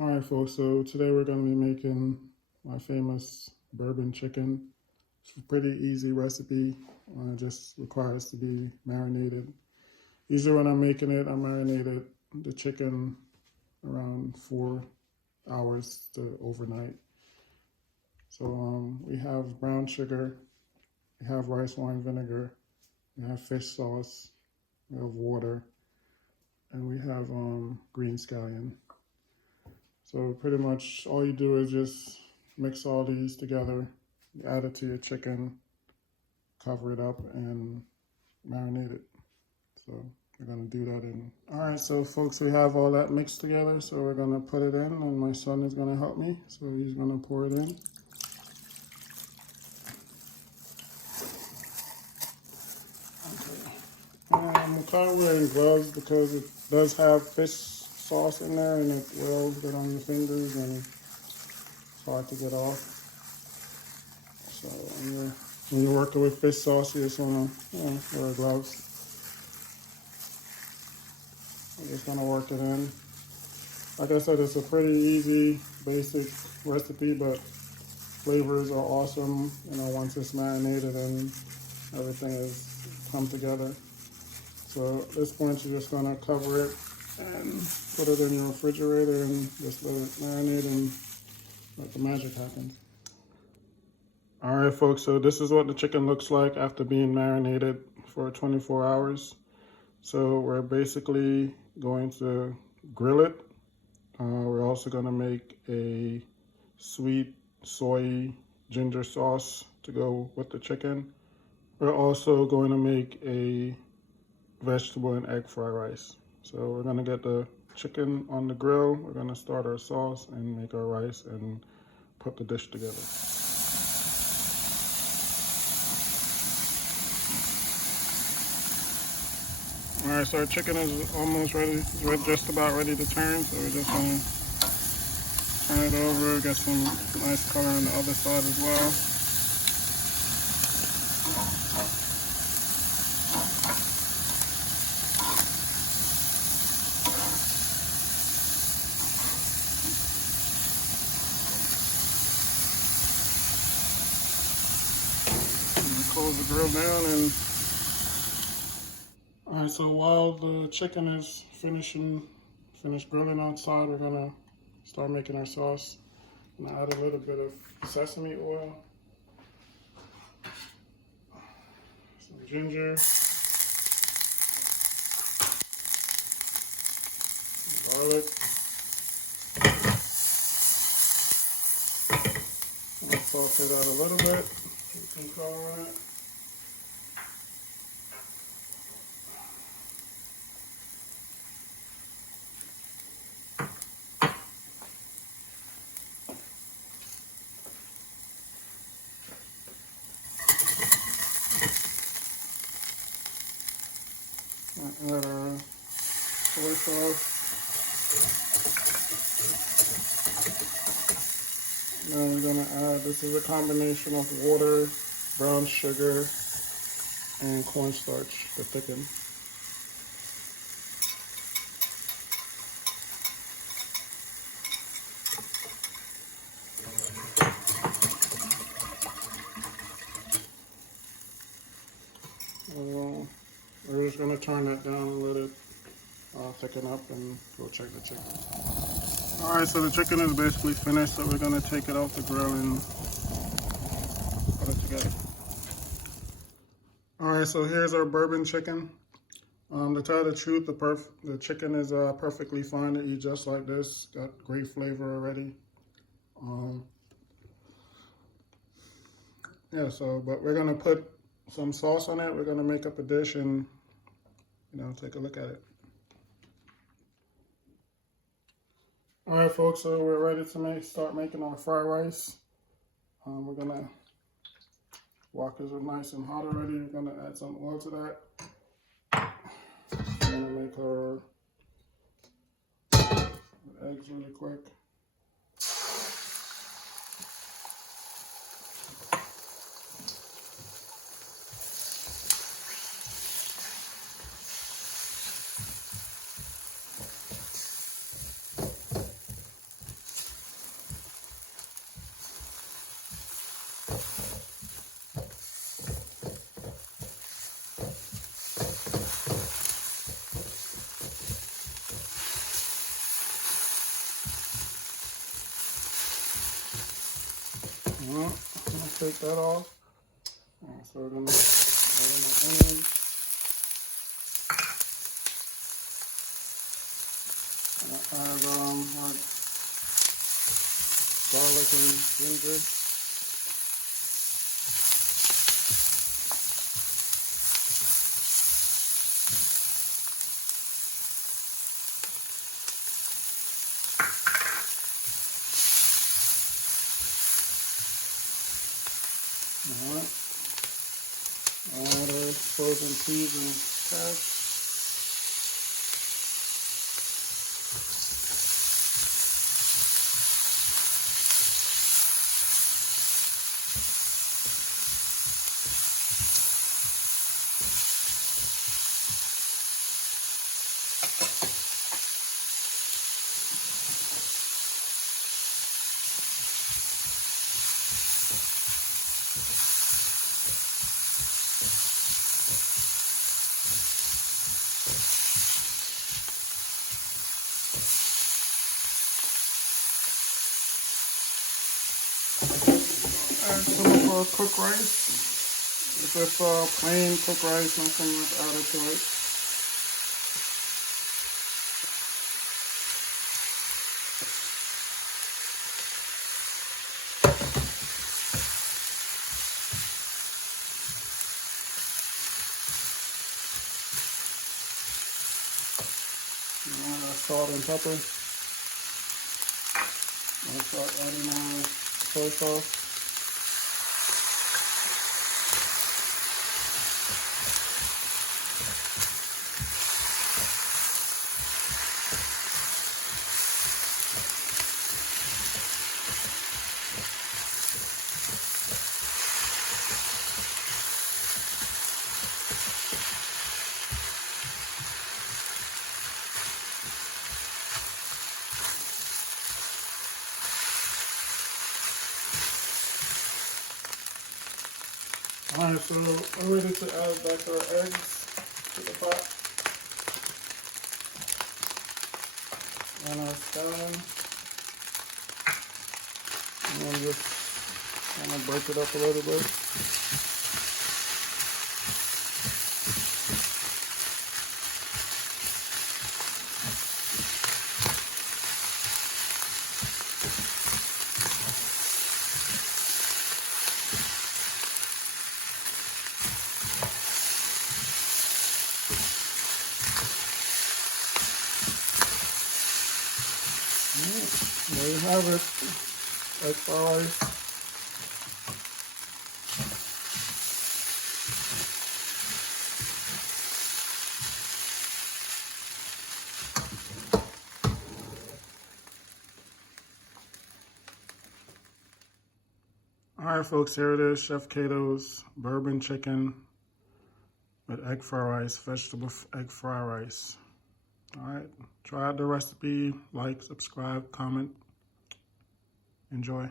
All right, folks, so today we're going to be making my famous bourbon chicken. It's a pretty easy recipe. It just requires to be marinated. Usually when I'm making it, I marinated the chicken around 4 hours to overnight. So we have brown sugar, we have rice wine vinegar, we have fish sauce, we have water, and we have green scallion. So pretty much all you do is just mix all these together, you add it to your chicken, cover it up, and marinate it. So we're gonna do that in. All right, so folks, we have all that mixed together. So we're gonna put it in, and my son is gonna help me. So he's gonna pour it in. I'm kind of wearing gloves because it does have fish sauce in there, and it will get on your fingers, and it's hard to get off. So when you're working with fish sauce, you just wanna wear gloves. I'm just gonna work it in. Like I said, it's a pretty easy, basic recipe, but flavors are awesome, once it's marinated and everything has come together. So at this point, you're just gonna cover it and put it in your refrigerator and just let it marinate and let the magic happen. All right, folks, so this is what the chicken looks like after being marinated for 24 hours. So we're basically going to grill it. We're also gonna make a sweet soy ginger sauce to go with the chicken. We're also going to make a vegetable and egg fried rice. So we're gonna get the chicken on the grill. We're gonna start our sauce and make our rice and put the dish together. All right, so our chicken is almost ready. It's just about ready to turn. So we're just gonna turn it over, get some nice color on the other side as well. Close the grill down and all right, so while the chicken is finished grilling outside, we're gonna start making our sauce. I'm gonna add a little bit of sesame oil, some ginger, garlic. I'll saute that a little bit. Put some color on it. Add our soy sauce. Then we're gonna add, this is a combination of water, brown sugar, and cornstarch to thicken. We're just gonna turn that down and let it thicken up and go check the chicken. All right, so the chicken is basically finished, so we're gonna take it off the grill and put it together. All right, so here's our bourbon chicken. To tell the truth, the chicken is perfectly fine to eat just like this. Got great flavor already. Yeah, so, but we're gonna put some sauce on it. We're gonna make up a dish and, take a look at it. All right, folks, so we're ready to start making our fried rice. We're gonna, wok is nice and hot already. We're gonna add some oil to that. We're gonna make our eggs really quick. Well, I'm gonna take that off. So we're gonna add in the onions. Add like garlic and ginger. Alright. Add our frozen peas and carrots. Add some of our cooked rice. It's just plain cooked rice, nothing is added to it. Salt and pepper. I'll start adding our soy sauce. Alright, so we're ready to add back our eggs to the pot. And our scallion. And then just kind of break it up a little bit. There you have it. Egg fries. Alright folks, here it is, Chef Cato's bourbon chicken with egg fried rice, vegetable egg fried rice. Alright, try out the recipe, like, subscribe, comment, enjoy.